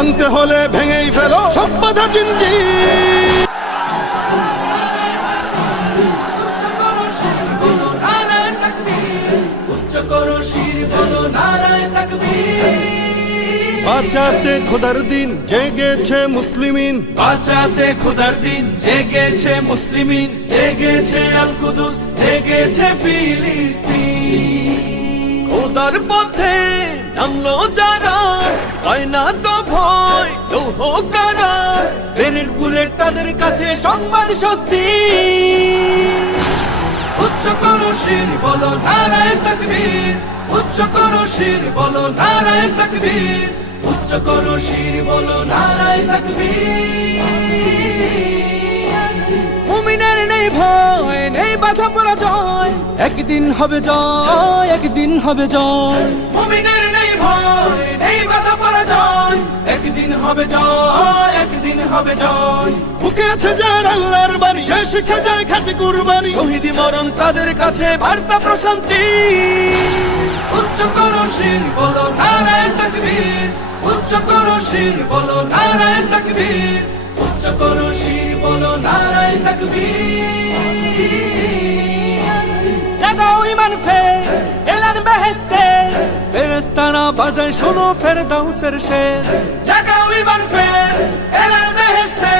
ভাঙতে হলে ভেঙেই ফেলো সব বাধা জিঞ্জির। বাঁচাতে খোদার দিন জেগেছে মুসলিমিন, বাঁচাতে খোদার দিন জেগেছে মুসলিমিন, জেগেছে আল কুদুস, জেগেছে ফিলিস্তিন। খোদার পথে নামলো যারা, হয় না তো ভয় লৌহ কারা, গ্রেনেড বুলেট তাদের কাছে সংবাদ স্বস্তি। উচ্চ করো শির বলো নারায়ে তাকবীর, উচ্চ করো শির বলো নারায়ে তাকবীর, উচ্চ করো শির বলো নারায়ে তাকবীর। মুমিনের নেই ভয়, নেই বাধা পরাজয়, একদিন হবে জয়, একদিন হবে জয়। মুমিনের নেই ভয়, নেই বাধা পরাজয়, একদিন হবে জয়, একদিন হবে জয়। বুকে আছে যার আল্লাহর বাণী, সে শিখে যায় খাঁটি কুরবানি, শহীদি মরণ তাদের কাছে বার্তা প্রশান্তি। উচ্চ করো শির বলো নারায়ে তাকবীর, উচ্চ করো শির বলো নারায়ে তাকবীর, উচ্চ করো শির বলো নারায়ে তাকবীর। জাগাও ঈমান ফের এলান বেহেশতে, ফেরেশতারা বাজায় শোনো ফেরদাউসের শের। জাগাও ঈমান ফের এলান বেহেশতে,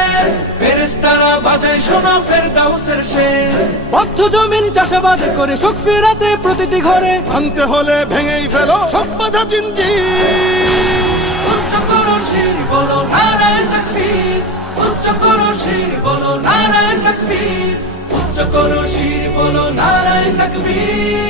ফেরেশতারা বাজায় শোনো ফেরদাউসের শের। বদ্ধ জমিন চাষাবাদ করে সুখ ফেরাতে প্রতিটি ঘরে, ভাঙতে হলে ভেঙেই ফেলো সব বাধা জিঞ্জির। উচ্চ করো শির বলো নারায়ে তাকবীর, উচ্চ করো শির বলো নারায়ে তাকবীর, উচ্চ করো শির বলো নারায়ে তাকবীর।